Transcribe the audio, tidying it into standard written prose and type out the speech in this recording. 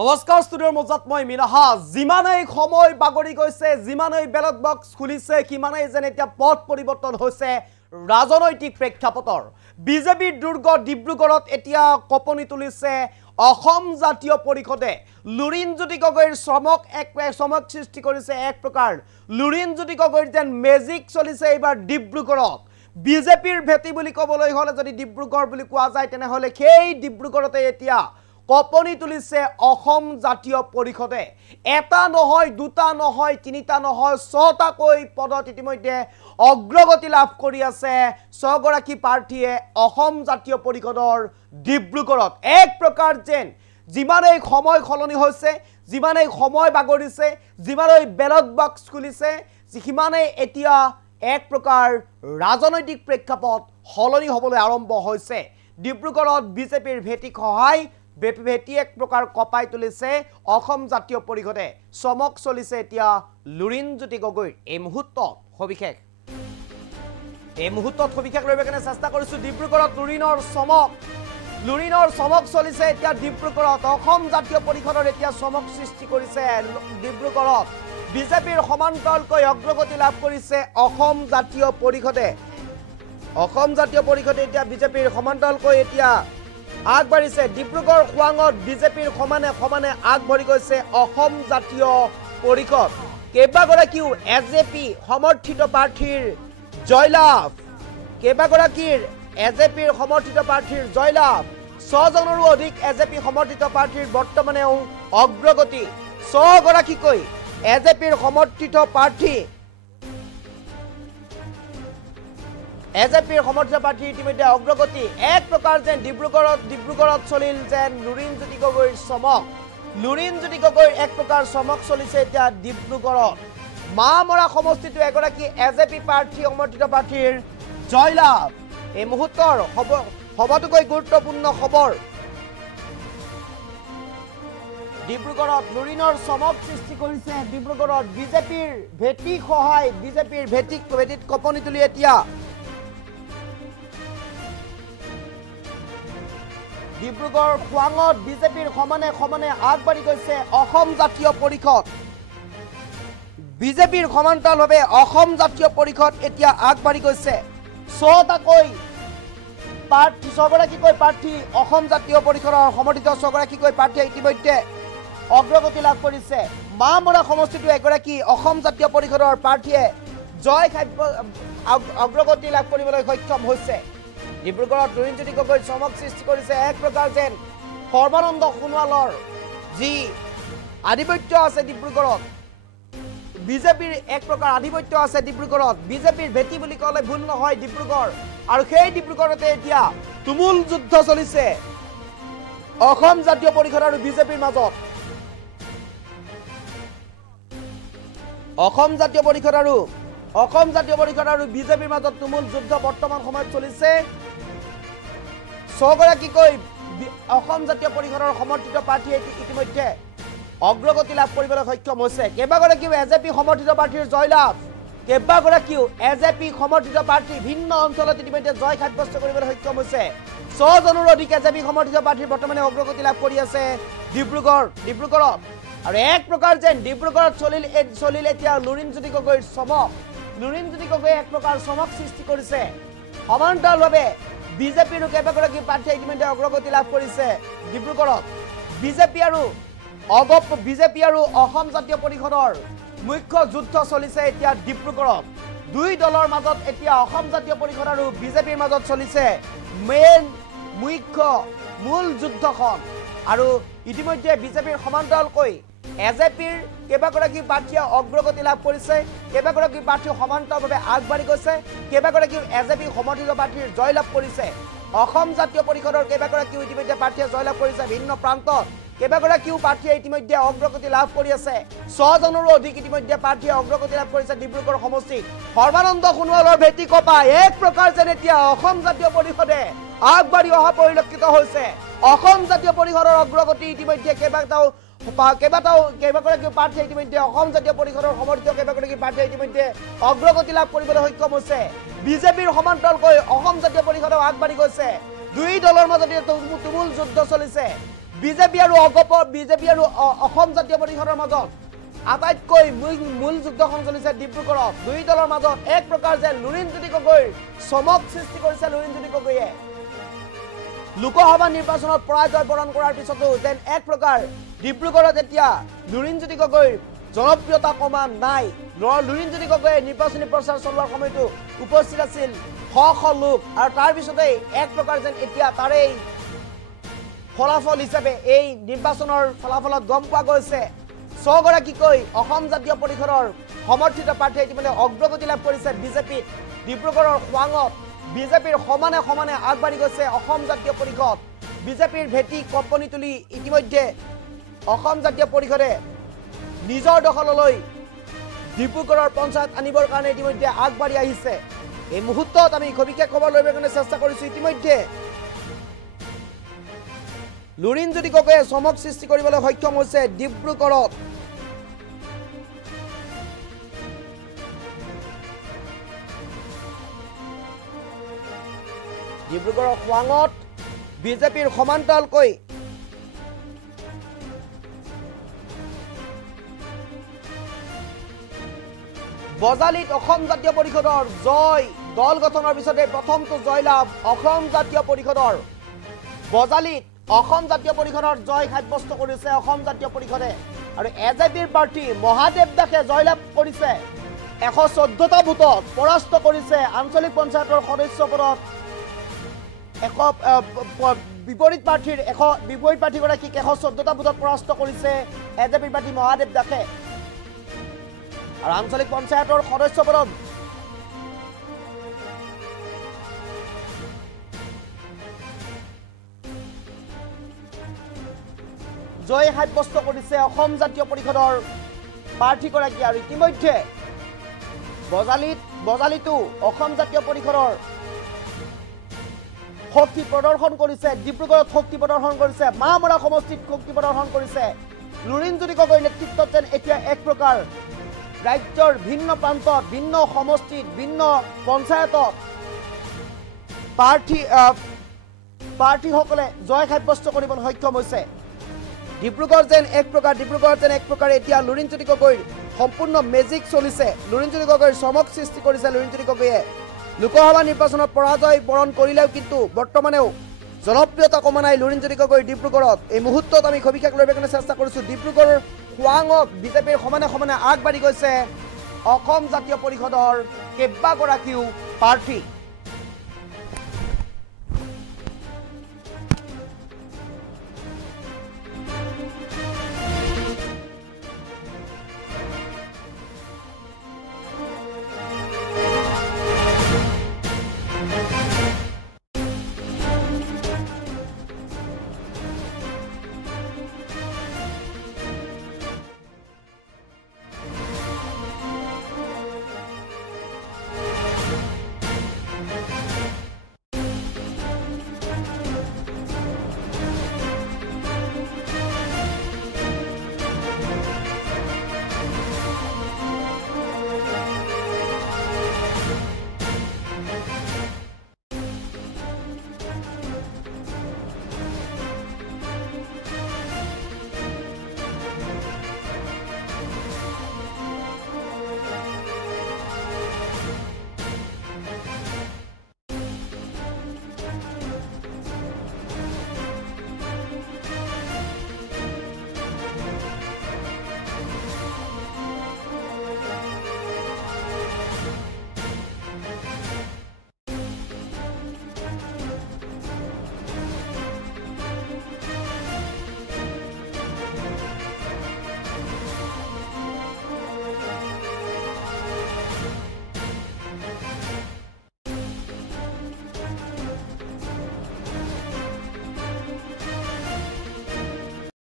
নমস্কাৰ ষ্টুডিঅ'ৰ মজাত মই মিনাহা জিমানেই সময় বাগৰি গৈছে জিমানেই বেলট বক্স খুলিছে কিমানেই যেন এতিয়া পথ পৰিৱৰ্তন হৈছে ৰাজনৈতিক প্ৰেক্ষাপটৰ বিজেপিৰ দুৰ্গ ডিব্ৰুগড়ত এতিয়া কপনি তুলিছে অসম জাতীয় পৰিষদে লুৰিণজ্যোতি গগৈৰ চমক সৃষ্টি কৰিছে এক প্ৰকাৰ লুৰিণজ্যোতি গগৈৰ যেন মেজিক চলিছে এইবাৰ ডিব্ৰুগড়ত বিজেপিৰ ভেটি বুলি ক'বলৈ হ'লে যদি ডিব্ৰুগড় বুলি কোৱা যায় তেনেহ'লে সেই ডিব্ৰুগড়তে এতিয়া কপনি তুলিছে অসম জাতীয় পৰিষদে এটা নহয় দুটা নহয় তিনিটা নহয় ছটাকৈ পদত ইতিমধ্যে অগ্ৰগতি লাভ কৰি আছে ছগৰাকী প্ৰাৰ্থীয়ে অসম জাতীয় পৰিষদৰ ডিব্ৰুগড়ত এক প্ৰকাৰ যেন যিমানেই সময় খলনি হৈছে যিমানেই সময় বাগৰিছে যিমানেই বেলট বক্স খুলিছে সিমানেই এতিয়া এক প্ৰকাৰ ৰাজনৈতিক প্ৰেক্ষাপট হলনি হ'বলৈ আৰম্ভ হৈছে ডিব্ৰুগড়ত বিজেপিৰ ভেটি সহায় বেপি এক প্ৰকাৰ কপাই তুলিছে অসম জাতীয় পৰিষদে চমক চলিছে এতিয়া লুৰিণজ্যোতি গগৈৰ এই মুহূৰ্তত সবিশেষ ৰৈবে কেনে চেষ্টা কৰিছো ডিব্ৰুগড়ত লুৰিণৰ চমক চলিছে এতিয়া ডিব্ৰুগড়ত অসম জাতীয় পৰিষদৰ এতিয়া চমক সৃষ্টি কৰিছে ডিব্ৰুগড়ত বিজেপিৰ সমান্তৰালকৈ অগ্ৰগতি লাভ কৰিছে অসম জাতীয় পৰিষদে এতিয়া বিজেপিৰ সমান্তৰালকৈ এতিয়া আগবাঢ়িছে ডিব্ৰুগড় খোৱাঙত বিজেপিৰ সমানে আগবাঢ়ি গৈছে অসম জাতীয় পৰিষদ কেইবাগৰাকীও এজেপি সমৰ্থিত প্ৰাৰ্থীৰ জয়লাভ 6 জনৰো অধিক এজেপি সমৰ্থিত প্ৰাৰ্থীৰ বৰ্তমানেও অগ্ৰগতি 6 গৰাকীকৈ এজেপিৰ সমৰ্থিত প্ৰাৰ্থী ইতিমধ্যে অগ্ৰগতি এক প্ৰকাৰ যেন ডিব্ৰুগড়ত চলিল যেন লুৰিণজ্যোতি গগৈৰ চমক এক প্ৰকাৰ চমক চলিছে এতিয়া ডিব্ৰুগড়ত মামৰা সমষ্টিটো এগৰাকী এজেপি প্ৰাৰ্থী সমৰ্থিত প্ৰাৰ্থীৰ জয়লাভ এই মুহূৰ্তৰ খবৰটোকৈ গুৰুত্বপূৰ্ণ খবৰ ডিব্ৰুগড়ত লুৰিণৰ চমক সৃষ্টি কৰিছে ডিব্ৰুগড়ত বিজেপিৰ ভেটি সহায় ভেটিত কপনি তুলি এতিয়া ডিব্ৰুগড় খোৱাঙত বিজেপিৰ সমানে আগবাঢ়ি গৈছে অসম জাতীয় পৰিষদ বিজেপিৰ সমান্তৰালভাৱে অসম জাতীয় পৰিষদ এতিয়া আগবাঢ়ি গৈছে 6টাকৈ প্ৰাৰ্থী অসম জাতীয় পৰিষদৰ সমৰ্থিত 6গৰাকীকৈ প্ৰাৰ্থীয়ে ইতিমধ্যে অগ্ৰগতি লাভ কৰিছে মামৰা সমষ্টিটো এগৰাকী অসম জাতীয় পৰিষদৰ প্ৰাৰ্থীয়ে অগ্ৰগতি লাভ কৰিবলৈ সক্ষম হৈছে ডিব্ৰুগড়ত লুৰিণজ্যোতি গগৈৰ চমক সৃষ্টি কৰিছে এক প্ৰকাৰ যেন সৰ্বানন্দ সোণোৱালৰ যি আধিপত্য আছে ডিব্ৰুগড়ত বিজেপিৰ এক প্ৰকাৰ আধিপত্য আছে ডিব্ৰুগড়ত বিজেপিৰ ভেটি বুলি ক'লে ভুল নহয় ডিব্ৰুগড় আৰু সেই ডিব্ৰুগড়তে এতিয়া তুমুল যুদ্ধ চলিছে অসম জাতীয় পৰিষদ আৰু বিজেপিৰ মাজত অসম জাতীয় পৰিষদ আৰু বিজেপিৰ মাজত তুমুল যুদ্ধ বৰ্তমান সময়ত চলিছে 6গৰাকীকৈ অসম জাতীয় পৰিষদৰ সমৰ্থিত প্ৰাৰ্থীয়ে ইতিমধ্যে অগ্ৰগতি লাভ কৰিবলৈ সক্ষম হৈছে কেইবাগৰাকীও এজেপি সমৰ্থিত প্ৰাৰ্থীৰ জয়লাভ ভিন্ন অঞ্চলত ইতিমধ্যে জয় সাব্যস্ত কৰিবলৈ সক্ষম হৈছে 6 জনৰো অধিক এজেপি সমৰ্থিত প্ৰাৰ্থীৰ বৰ্তমানে অগ্ৰগতি লাভ কৰি আছে ডিব্ৰুগড়ত আৰু এক প্ৰকাৰ যেন ডিব্ৰুগড়ত চলিল এতিয়া লুৰিণজ্যোতি গগৈৰ চমক লুৰিণজ্যোতি গগৈ এক প্ৰকাৰ চমক সৃষ্টি কৰিছে সমান্তৰালভাৱে বিজেপিৰো কেইবাগৰাকী প্ৰাৰ্থীয়ে ইতিমধ্যে অগ্ৰগতি লাভ কৰিছে ডিব্ৰুগড়ত বিজেপি আৰু অসম জাতীয় পৰিষদৰ মুখ্য যুদ্ধ চলিছে এতিয়া ডিব্ৰুগড়ত দুই দলৰ মাজত এতিয়া অসম জাতীয় পৰিষদ আৰু বিজেপিৰ মাজত চলিছে মূল যুদ্ধখন আৰু ইতিমধ্যে বিজেপিৰ সমান্তৰালকৈ এজেপিৰ কেইবাগৰাকী প্ৰাৰ্থীয়ে অগ্ৰগতি লাভ কৰিছে কেইবাগৰাকী প্ৰাৰ্থী সমান্তৰালভাৱে আগবাঢ়ি গৈছে কেইবাগৰাকী এজেপি সমৰ্থিত প্ৰাৰ্থীৰ জয়লাভ কৰিছে অসম জাতীয় পৰিষদৰ কেইবাগৰাকীও ইতিমধ্যে প্ৰাৰ্থীয়ে জয়লাভ কৰিছে ভিন্ন প্ৰান্তত কেইবাগৰাকীও প্ৰাৰ্থীয়ে ইতিমধ্যে অগ্ৰগতি লাভ কৰি আছে 6 জনৰো অধিক ইতিমধ্যে প্ৰাৰ্থীয়ে অগ্ৰগতি লাভ কৰিছে ডিব্ৰুগড় সমষ্টিত সৰ্বানন্দ সোণোৱালৰ ভেটি কপা এক প্ৰকাৰ যেন এতিয়া অসম জাতীয় পৰিষদে আগবাঢ়ি অহা পৰিলক্ষিত হৈছে অসম জাতীয় পৰিষদৰ অগ্ৰগতি ইতিমধ্যে কেইবাগৰাকীও প্ৰাৰ্থীয়ে ইতিমধ্যে অসম জাতীয় পৰিষদৰ সমৰ্থিত কেইবাগৰাকী প্ৰাৰ্থীয়ে ইতিমধ্যে অগ্ৰগতি লাভ কৰিবলৈ সক্ষম হৈছে বিজেপিৰ সমান্তৰালকৈ অসম জাতীয় পৰিষদে আগবাঢ়ি গৈছে দুই দলৰ মাজত তুমুল যুদ্ধ চলিছে বিজেপি আৰু বিজেপি আৰু অসম জাতীয় পৰিষদৰ মাজত আটাইতকৈ মূল যুদ্ধখন চলিছে ডিব্ৰুগড়ত। দুই দলৰ মাজত এক প্ৰকাৰ যে লুৰিণজ্যোতি গগৈৰ চমক সৃষ্টি কৰিছে লুৰিণজ্যোতি গগৈয়ে। লোকসভা নিৰ্বাচনত পৰাজয় বৰণ কৰাৰ পিছতো যেন এক প্ৰকাৰ ডিব্ৰুগড়ত এতিয়া লুৰিণজ্যোতি গগৈৰ জনপ্ৰিয়তা কমা নাই। লুৰিণজ্যোতি গগৈয়ে নিৰ্বাচনী প্ৰচাৰ চলোৱাৰ সময়তো উপস্থিত আছিল শ শ লোক, আৰু তাৰ পিছতেই এক প্ৰকাৰ যেন এতিয়া তাৰেই ফলাফল হিচাপে এই নিৰ্বাচনৰ ফলাফলত গম পোৱা গৈছে ছগৰাকীকৈ অসম জাতীয় পৰিষদৰ সমৰ্থিত প্ৰাৰ্থীয়ে ইতিমধ্যে অগ্ৰগতি লাভ কৰিছে বিজেপিত। ডিব্ৰুগড়ৰ খোৱাঙত বিজেপিৰ সমানে সমানে আগবাঢ়ি গৈছে অসম জাতীয় পৰিষদ। বিজেপিৰ ভেটি কঁপনি তুলি ইতিমধ্যে অসম জাতীয় পৰিষদে নিজৰ দখললৈ ডিব্ৰুগড়ৰ পঞ্চায়ত আনিবৰ কাৰণে ইতিমধ্যে আগবাঢ়ি আহিছে। এই মুহূৰ্তত আমি সবিশেষ খবৰ লবৰ কাৰণে চেষ্টা কৰিছোঁ। ইতিমধ্যে লুৰিণজ্যোতি গগৈয়ে চমক সৃষ্টি কৰিবলৈ সক্ষম হৈছে ডিব্ৰুগড়ত। ডিব্ৰুগড়ৰ খোৱাঙত বিজেপিৰ সমান্তৰালকৈ বজালিত অসম জাতীয় পৰিষদৰ জয়। দল গঠনৰ পিছতে প্ৰথমটো জয়লাভ অসম জাতীয় পৰিষদৰ। বজালিত অসম জাতীয় পৰিষদৰ জয় সাব্যস্ত কৰিছে অসম জাতীয় পৰিষদে। আৰু এজেপিৰ প্ৰাৰ্থী মহাদেৱ দাসে জয়লাভ কৰিছে 114টা ভোটত পৰাস্ত কৰিছে আঞ্চলিক পঞ্চায়তৰ সদস্য পদত বিপৰীত প্ৰাৰ্থীগৰাকীক 114টা ভোটত পৰাস্ত কৰিছে এজেপিৰ প্ৰাৰ্থী মহাদেৱ দাসে। আৰু আঞ্চলিক পঞ্চায়তৰ সদস্য পদত জয় সাব্যস্ত কৰিছে অসম জাতীয় পৰিষদৰ প্ৰাৰ্থীগৰাকী। আৰু ইতিমধ্যে বজালিতো অসম জাতীয় পৰিষদৰ শক্তি প্ৰদৰ্শন কৰিছে, ডিব্ৰুগড়ত শক্তি প্ৰদৰ্শন কৰিছে, মামৰা সমষ্টিত শক্তি প্ৰদৰ্শন কৰিছে লুৰিণজ্যোতি গগৈৰ নেতৃত্বত। যেন এতিয়া এক প্ৰকাৰ ৰাজ্যৰ ভিন্ন প্ৰান্তত ভিন্ন সমষ্টিত ভিন্ন পঞ্চায়তত প্ৰাৰ্থীসকলে জয় সাব্যস্ত কৰিবলৈ সক্ষম হৈছে। ডিব্ৰুগড়ত যেন এক প্ৰকাৰ এতিয়া লুৰিণজ্যোতি গগৈৰ সম্পূৰ্ণ মেজিক চলিছে। লুৰিণজ্যোতি গগৈৰ চমক সৃষ্টি কৰিছে লুৰিণজ্যোতি গগৈয়ে। লোকসভা নিৰ্বাচনত পৰাজয় বৰণ কৰিলেও কিন্তু বৰ্তমানেও জনপ্ৰিয়তা কমা নাই লুৰিণজ্যোতি গগৈৰ ডিব্ৰুগড়ত। এই মুহূৰ্তত আমি সবিশেষ লবৰ কাৰণে চেষ্টা কৰিছোঁ। ডিব্ৰুগড়ৰ খোৱাঙত বিজেপিৰ সমানে সমানে আগবাঢ়ি গৈছে অসম জাতীয় পৰিষদৰ কেইবাগৰাকীও প্ৰাৰ্থী।